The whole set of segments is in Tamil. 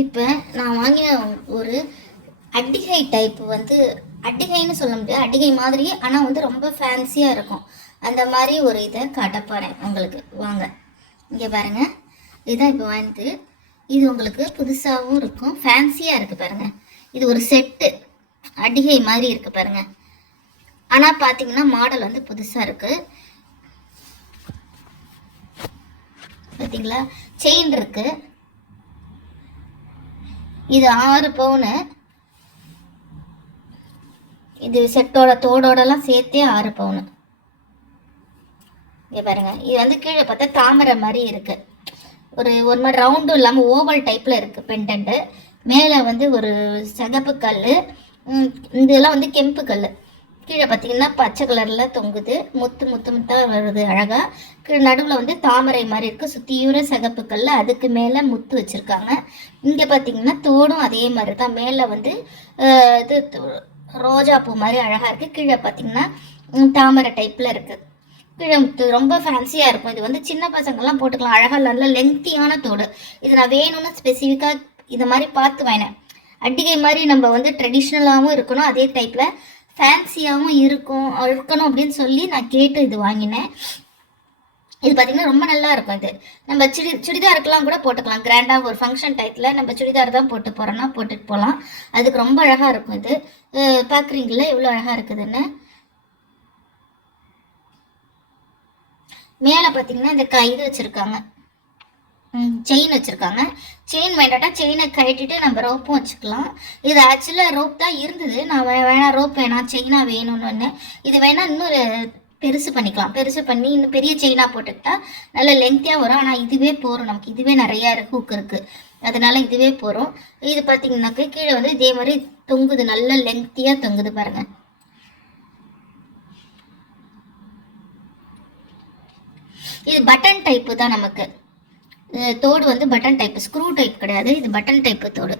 இப்போ நான் வாங்கின ஒரு அட்டிகை டைப் வந்து அட்டிகைன்னு சொல்ல முடியாது, அட்டிகை மாதிரி, ஆனால் வந்து ரொம்ப ஃபேன்சியாக இருக்கும். அந்த மாதிரி ஒரு இதை காட்ட போகிறேன் உங்களுக்கு. வாங்க இங்கே பாருங்கள். இதுதான் இப்போ வாங்கிட்டு, இது உங்களுக்கு புதுசாகவும் இருக்கும், ஃபேன்சியாக இருக்குது பாருங்கள். இது ஒரு செட்டு அட்டிகை மாதிரி இருக்குது பாருங்கள். ஆனால் பார்த்தீங்கன்னா மாடல் வந்து புதுசாக இருக்குது. பார்த்தீங்களா, செயின் இருக்குது. இது 6 பவுனு. இது செட்டோட தோடோடலாம் சேர்த்தே 6 பவுனு. இங்கே பாருங்கள், இது வந்து கீழே பார்த்தா தாமரை மாதிரி இருக்குது. ஒரு மாதிரி ரவுண்டும் இல்லாமல் ஓவல் டைப்பில் இருக்குது பெண்டன்ட்டு. மேலே வந்து ஒரு சிகப்பு கல், இதெல்லாம் வந்து கெம்பு கல். கீழே பார்த்தீங்கன்னா பச்சை கலரில் தொங்குது, முத்து முத்து முத்தாக வருது அழகாக. கீழே நடுவில் வந்து தாமரை மாதிரி இருக்குது, சுற்றியூர சிகப்பு கல், அதுக்கு மேலே முத்து வச்சுருக்காங்க. இங்கே பார்த்தீங்கன்னா தோடும் அதே மாதிரி தான், மேலே வந்து இது ரோஜா பூ மாதிரி அழகாக இருக்குது. கீழே பார்த்தீங்கன்னா தாமரை டைப்பில் இருக்குது. கீழே முத்து ரொம்ப ஃபேன்சியாக இருக்கும். இது வந்து சின்ன பசங்கள்லாம் போட்டுக்கலாம், அழகாக நல்ல லெங்க்த்தியான தோடு. இது நான் வேணும்னு ஸ்பெசிஃபிக்காக இது மாதிரி பார்த்து வாங்கினேன். அட்டிகை மாதிரி நம்ம வந்து ட்ரெடிஷ்னலாகவும் இருக்கணும், அதே டைப்பில் ஃபேன்சியாகவும் இருக்கணும் அப்படின்னு சொல்லி நான் கேட்டு இது வாங்கினேன். இது பார்த்திங்கன்னா ரொம்ப நல்லா இருக்கும். இது நம்ம சுடிதாருக்கெல்லாம் கூட போட்டுக்கலாம், கிராண்டாக ஒரு ஃபங்க்ஷன் டைத்தில் நம்ம சுடிதார் தான் போட்டு போகிறோன்னா போட்டுட்டு போகலாம். அதுக்கு ரொம்ப அழகாக இருக்கும். இது பார்க்குறீங்களா எவ்வளோ அழகாக இருக்குதுன்னு. மேலே பார்த்தீங்கன்னா இந்த இது வச்சுருக்காங்க, செயின் வச்சுருக்காங்க. செயின் வேண்டாட்டா செயினை கழட்டிட்டு நம்ம ரோப்பும் வச்சுக்கலாம். இது ஆக்சுவலாக ரோப் தான் இருந்தது, நான் வேணாம் ரோப் வேணாம் செயினாக வேணும்னு. இது வேணால் இன்னொரு பெருசு பண்ணிக்கலாம், பெருசு பண்ணி இன்னும் பெரிய செயினாக போட்டுக்கிட்டா நல்ல லெங்க்த்தியாக வரும். ஆனால் இதுவே போகிறோம், நமக்கு இதுவே நிறையா ஹூக் இருக்குது, அதனால இதுவே போகிறோம். இது பார்த்தீங்கன்னாக்க கீழே வந்து இதே மாதிரி தொங்குது, நல்ல லெங்க்த்தியாக தொங்குது பாருங்கள். இது பட்டன் டைப்பு தான், நமக்கு தோடு வந்து பட்டன் டைப்பு, ஸ்க்ரூ டைப் கிடையாது, இது பட்டன் டைப்பு தோடு.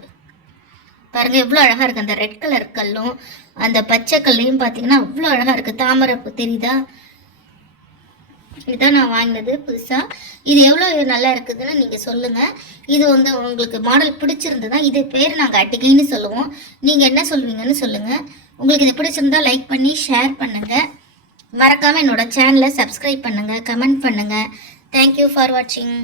பாருங்கள் எவ்வளோ அழகாக இருக்குது. அந்த ரெட் கலர் கல்லும் அந்த பச்சை கல்லையும் பார்த்தீங்கன்னா அவ்வளோ அழகாக இருக்குது. தாமரை தெரியுதா? இதுதான் நான் வாங்கினது புதுசாக. இது எவ்வளோ நல்லா இருக்குதுன்னு நீங்கள் சொல்லுங்கள். இது வந்து உங்களுக்கு மாடல் பிடிச்சிருந்ததுன்னா, இது பேர் நாங்கள் அட்டிகைன்னு சொல்லுவோம், நீங்கள் என்ன சொல்லுவீங்கன்னு சொல்லுங்கள். உங்களுக்கு இது பிடிச்சிருந்தா லைக் பண்ணி ஷேர் பண்ணுங்கள். மறக்காமல் என்னோட சேனலை சப்ஸ்கிரைப் பண்ணுங்கள், கமெண்ட் பண்ணுங்கள். தேங்க்யூ ஃபார் வாட்சிங்.